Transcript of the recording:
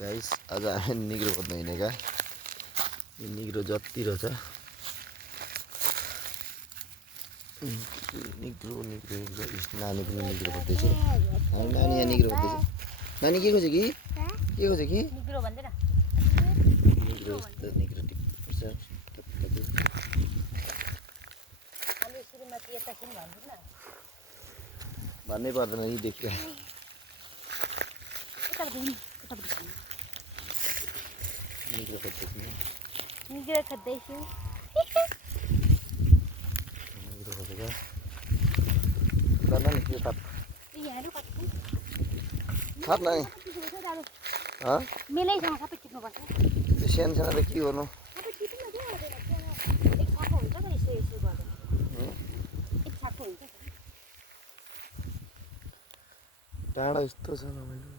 guys आज हामी Negro खोज्न हिँडेका यो निग्रो जति रहेछ निग्रो नानी पनि निग्रो खोज्दैछ हामी नानी यहाँ निग्रो खोज्दैछ नानी के खोज्छ कि निग्रो भन्दैन निग्रो यस्तो निग्रो टिप्छ अनि श्रीमती यता किन भन्दैन भन्नै पर्दैन नि देखियो निग्रो खोज्दैछ निग्रो खोज्दैछु निग्रो खोजेको गर्ला नि यो ताप थाप्ला नि मेलैसँग सबै टिप्नुपर्छ त्यो सानो सानो त के गर्नु सबै टिप्नु के गर्दैन एक छाको हुन्छ त यसो यसो गर्दैन एक छाको हुन्छ डाँडा यस्तो छ रमाइलो